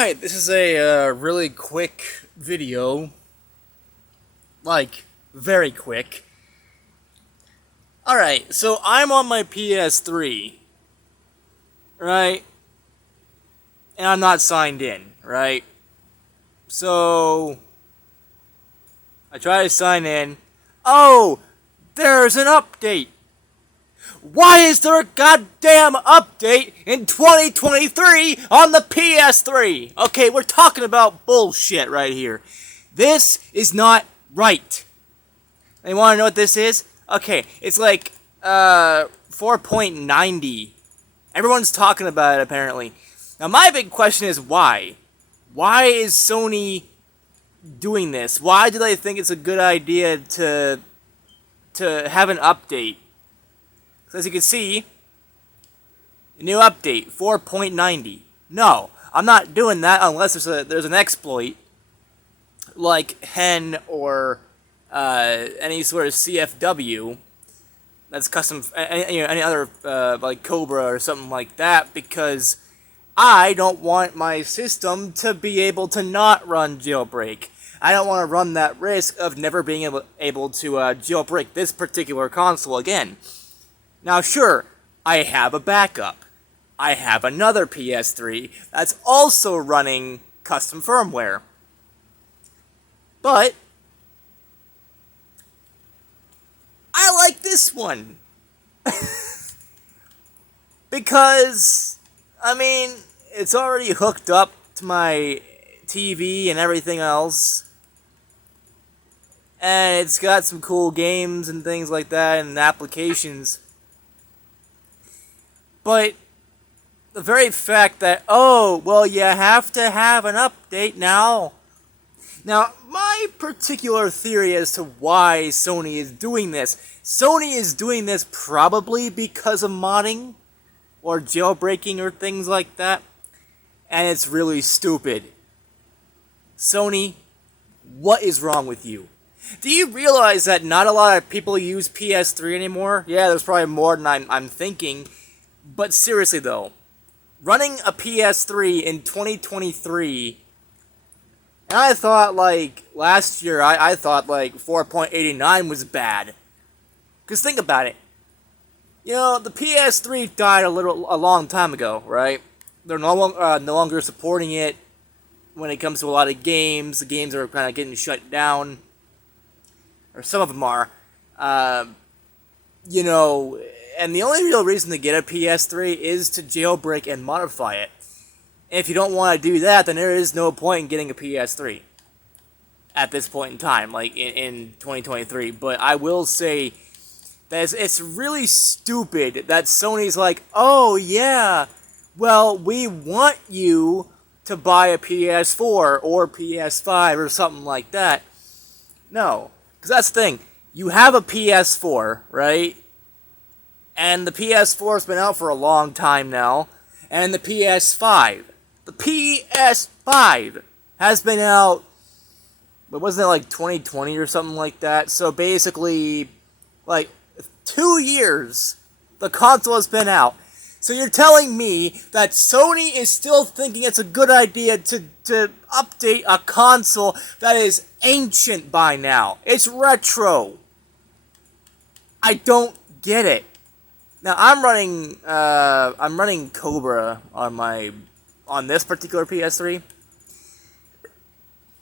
Alright, this is a really quick video. Like, very quick. Alright, so I'm on my PS3. Right? And I'm not signed in, right? So, I try to sign in. Oh! There's an update! Why is there a goddamn update in 2023 on the PS3? Okay, we're talking about bullshit right here. This is not right. You want to know what this is? Okay, it's like 4.90. Everyone's talking about it apparently. Now my big question is why? Why is Sony doing this? Why do they think it's a good idea to have an update? So as you can see, new update, 4.90. No, I'm not doing that unless there's an exploit, like Hen or any sort of CFW that's custom, any other like Cobra or something like that, because I don't want my system to be able to not run jailbreak. I don't want to run that risk of never being able to jailbreak this particular console again. Now, sure, I have a backup. I have another PS3 that's also running custom firmware. But I like this one. Because, I mean, it's already hooked up to my TV and everything else. And it's got some cool games and things like that and applications. But the very fact that, oh, well, you have to have an update now. Now, my particular theory as to why Sony is doing this. Sony is doing this probably because of modding or jailbreaking or things like that. And it's really stupid. Sony, what is wrong with you? Do you realize that not a lot of people use PS3 anymore? Yeah, there's probably more than I'm thinking. But seriously though, running a PS3 in 2023, and I thought like last year, I thought like 4.89 was bad. Because think about it. You know, the PS3 died a long time ago, right? They're no longer supporting it when it comes to a lot of games. The games are kind of getting shut down. Or some of them are. You know, and the only real reason to get a PS3 is to jailbreak and modify it. And if you don't want to do that, then there is no point in getting a PS3 at this point in time, like in 2023. But I will say that it's really stupid that Sony's like, oh yeah, well, we want you to buy a PS4 or PS5 or something like that. No, because that's the thing. You have a PS4, right? And the PS4's been out for a long time now. And the PS5 has been out, but wasn't it like 2020 or something like that? So basically, like 2 years, the console has been out. So you're telling me that Sony is still thinking it's a good idea to update a console that is ancient by now. It's retro. I don't get it. Now I'm running Cobra on this particular PS3,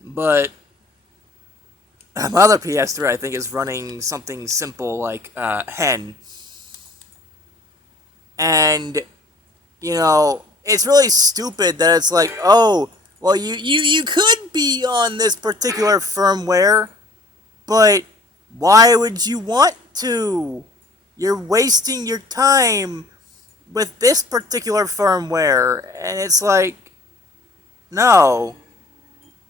but my other PS3 I think is running something simple like Hen, and you know it's really stupid that it's like, oh, well you could be on this particular firmware, but why would you want to? You're wasting your time with this particular firmware. And it's like, no.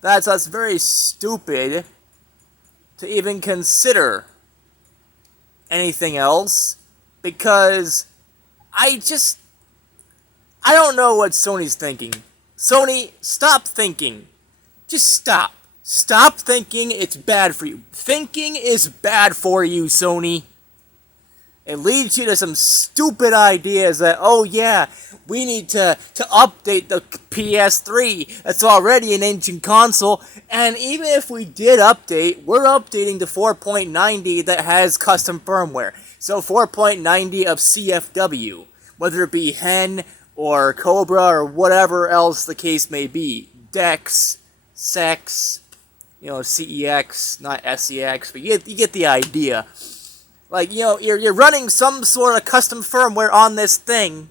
That's very stupid to even consider anything else. Because I don't know what Sony's thinking. Sony, stop thinking. Just stop. Stop thinking it's bad for you. Thinking is bad for you, Sony. It leads you to some stupid ideas that, oh yeah, we need to update the PS3 that's already an ancient console, and even if we did update, we're updating to 4.90 that has custom firmware. So 4.90 of CFW, whether it be Hen or Cobra or whatever else the case may be. Dex, Sex, CEX, not SEX, but you get the idea. Like, you're running some sort of custom firmware on this thing.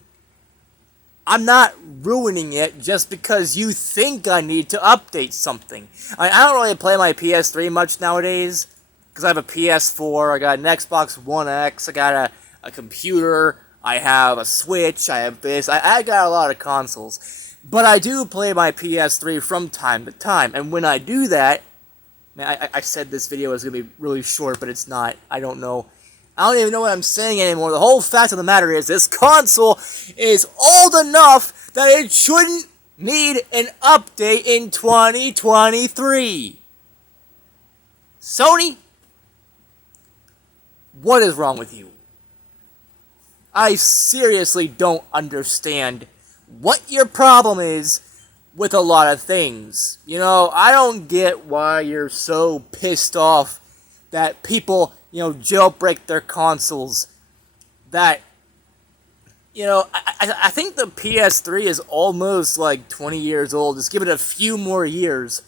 I'm not ruining it just because you think I need to update something. I don't really play my PS3 much nowadays, because I have a PS4, I got an Xbox One X, I got a computer, I have a Switch, I have this, I got a lot of consoles. But I do play my PS3 from time to time, and when I do that, man, I said this video was going to be really short, but it's not, I don't know. I don't even know what I'm saying anymore. The whole fact of the matter is, this console is old enough that it shouldn't need an update in 2023. Sony? What is wrong with you? I seriously don't understand what your problem is with a lot of things. I don't get why you're so pissed off that people jailbreak their consoles. That, I think the PS3 is almost like 20 years old. Just give it a few more years.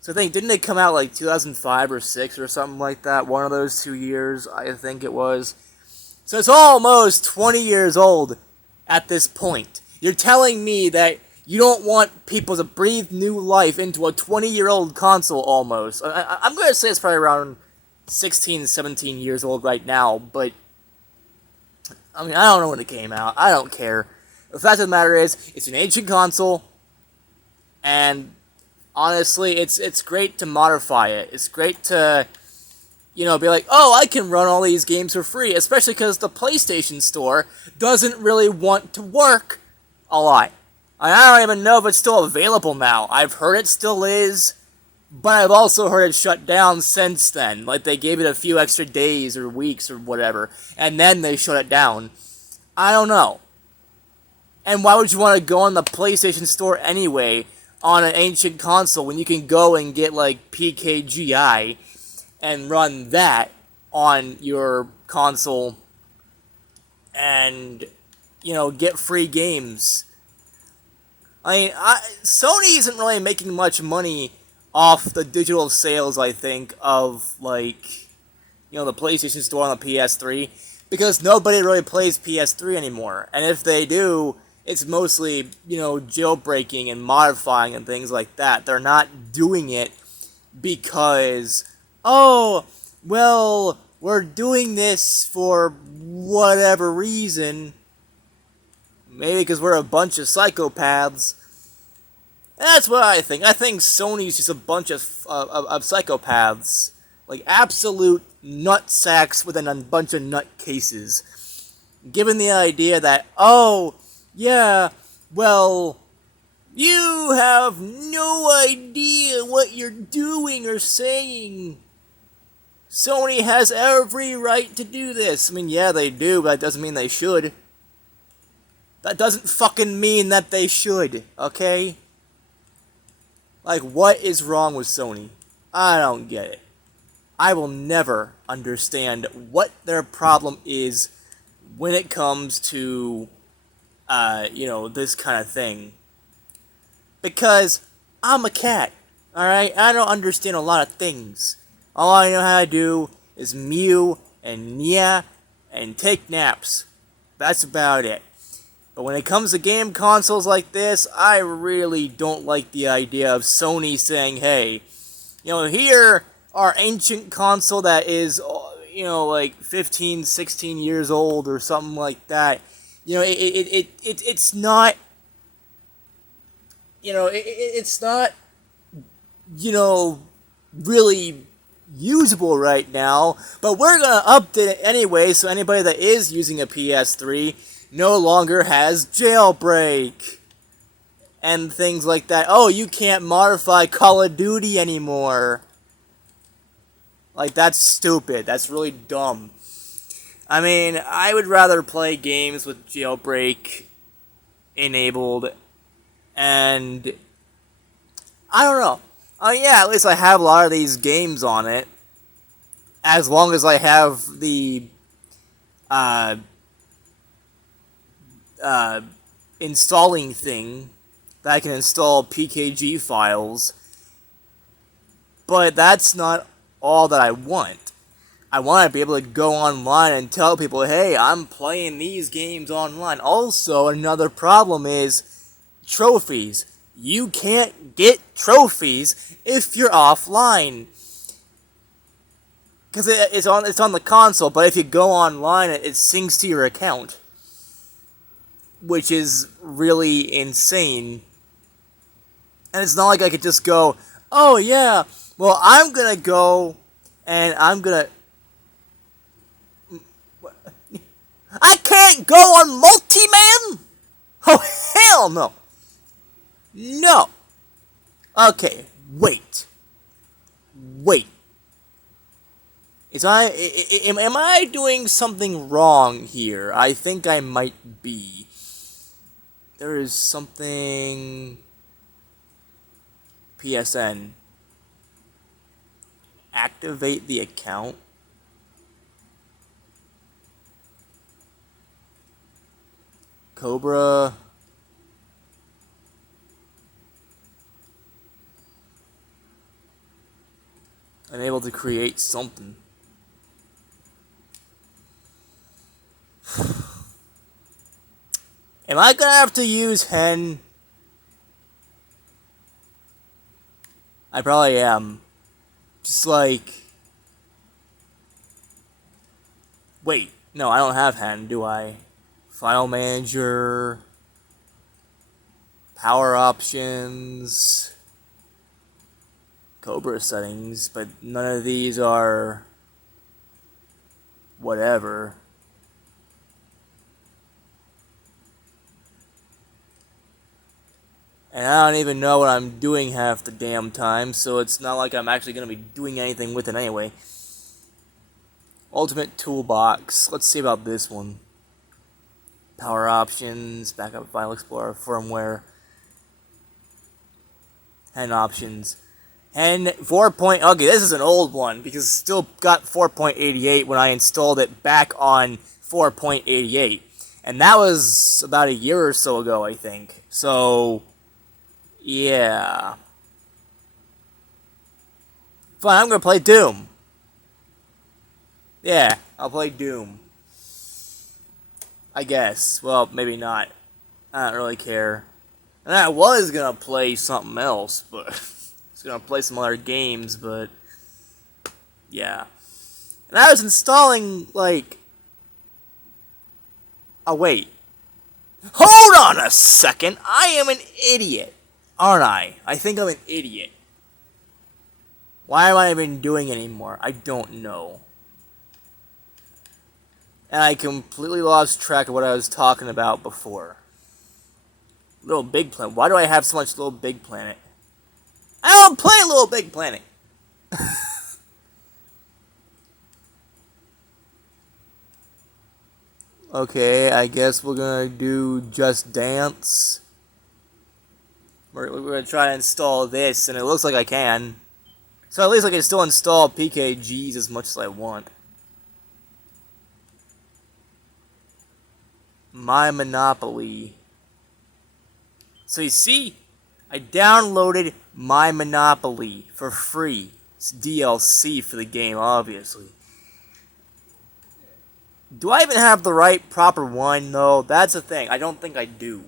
So I think, didn't it come out like 2005 or 6 or something like that? One of those 2 years, I think it was. So it's almost 20 years old at this point. You're telling me that you don't want people to breathe new life into a 20-year-old console almost. I'm going to say it's probably around 16, 17 years old right now, but I don't know when it came out. I don't care. The fact of the matter is, it's an ancient console, and honestly, it's great to modify it. It's great to, be like, oh, I can run all these games for free, especially because the PlayStation Store doesn't really want to work a lot. I don't even know if it's still available now. I've heard it still is, but I've also heard it shut down since then. Like, they gave it a few extra days or weeks or whatever, and then they shut it down. I don't know. And why would you want to go on the PlayStation Store anyway on an ancient console when you can go and get, like, PKGI and run that on your console and, get free games? Sony isn't really making much money off the digital sales, I think, of, like, the PlayStation Store on the PS3, because nobody really plays PS3 anymore. And if they do, it's mostly, jailbreaking and modifying and things like that. They're not doing it because, oh, well, we're doing this for whatever reason. Maybe because we're a bunch of psychopaths. That's what I think. I think Sony's just a bunch of psychopaths. Like, absolute nutsacks with a bunch of nutcases. Given the idea that, oh, yeah, well, you have no idea what you're doing or saying. Sony has every right to do this. Yeah, they do, but that doesn't mean they should. That doesn't fucking mean that they should, okay? Like, what is wrong with Sony? I don't get it. I will never understand what their problem is when it comes to, this kind of thing. Because I'm a cat, alright? I don't understand a lot of things. All I know how to do is mew and nya and take naps. That's about it. But when it comes to game consoles like this, I really don't like the idea of Sony saying, hey, here, our ancient console that is, like 15, 16 years old or something like that. It's not, it's not, really usable right now, but we're gonna update it anyway, so anybody that is using a PS3 no longer has jailbreak and things like that. Oh, you can't modify Call of Duty anymore. Like, that's stupid. That's really dumb. I mean, I would rather play games with jailbreak enabled, and I don't know. Yeah, at least I have a lot of these games on it. As long as I have the uh, uh, installing thing that I can install PKG files, but that's not all that I want. I want to be able to go online and tell people, hey, I'm playing these games online. Also, another problem is trophies. You can't get trophies if you're offline. Because it's on the console, but if you go online, it syncs to your account. Which is really insane. And it's not like I could just go, oh yeah, well I'm gonna go and I'm gonna... I can't go on multi-man? Oh hell no. No. Okay, wait. Am I doing something wrong here? I think I might be. There is something... PSN. Activate the account. Cobra. Unable to create something. Am I gonna have to use hen? I probably am. Just like... Wait, no, I don't have hen, do I? File manager... Power options... Cobra settings, but none of these are... whatever. And I don't even know what I'm doing half the damn time, so it's not like I'm actually going to be doing anything with it anyway. Ultimate Toolbox. Let's see about this one. Power options, backup file explorer, firmware, and options. And 4. Okay, this is an old one, because it still got 4.88 when I installed it back on 4.88. And that was about a year or so ago, I think. So... yeah. Fine, I'm gonna play Doom. Yeah, I'll play Doom. I guess. Well, maybe not. I don't really care. And I was gonna play something else, but... I was gonna play some other games, but... yeah. And I was installing, like... oh, wait. Hold on a second! I am an idiot! Aren't I? I think I'm an idiot. Why am I even doing anymore? I don't know. And I completely lost track of what I was talking about before. Little Big Planet. Why do I have so much Little Big Planet? I don't play Little Big Planet! Okay, I guess we're gonna do Just Dance. We're gonna try to install this, and it looks like I can. So at least I can still install PKGs as much as I want. My Monopoly. So you see, I downloaded My Monopoly for free. It's DLC for the game, obviously. Do I even have the right proper one, though? That's the thing. I don't think I do.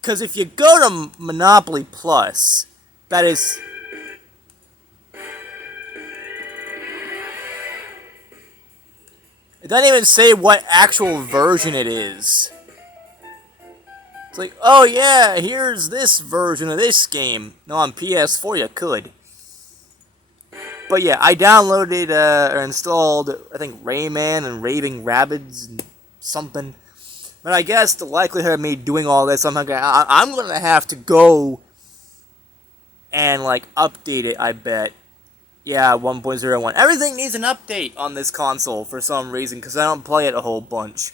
Because if you go to Monopoly Plus, that is... it doesn't even say what actual version it is. It's like, oh yeah, here's this version of this game. No, on PS4 you could. But yeah, I downloaded or installed, I think, Rayman and Raving Rabbids and something. But I guess the likelihood of me doing all this, I'm gonna have to go and like update it, I bet. Yeah, 1.01. Everything needs an update on this console for some reason, because I don't play it a whole bunch.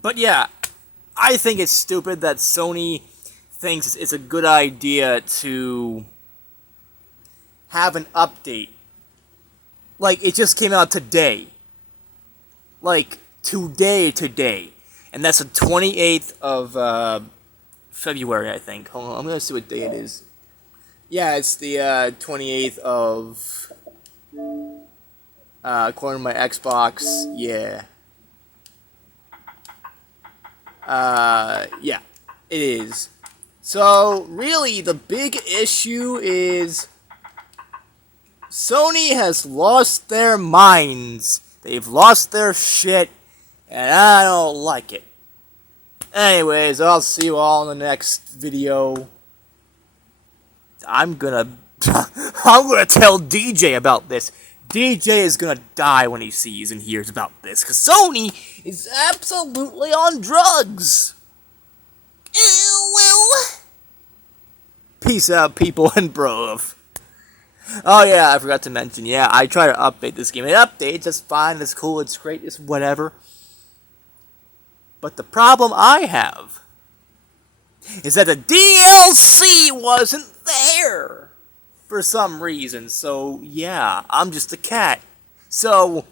But yeah, I think it's stupid that Sony thinks it's a good idea to have an update. Like, it just came out today. Like, today. And that's the 28th of February, I think. Hold on, I'm gonna see what day it is. Yeah, it's the 28th of, according to my Xbox, yeah. Yeah, it is. So, really, the big issue is Sony has lost their minds. They've lost their shit, and I don't like it. Anyways, I'll see you all in the next video. I'm gonna tell DJ about this. DJ is gonna die when he sees and hears about this, because Sony is absolutely on drugs. Peace out, people, and bro. Oh yeah, I forgot to mention, yeah, I try to update this game. It updates, it's fine, it's cool, it's great, it's whatever. But the problem I have is that the DLC wasn't there for some reason. So yeah, I'm just a cat. So,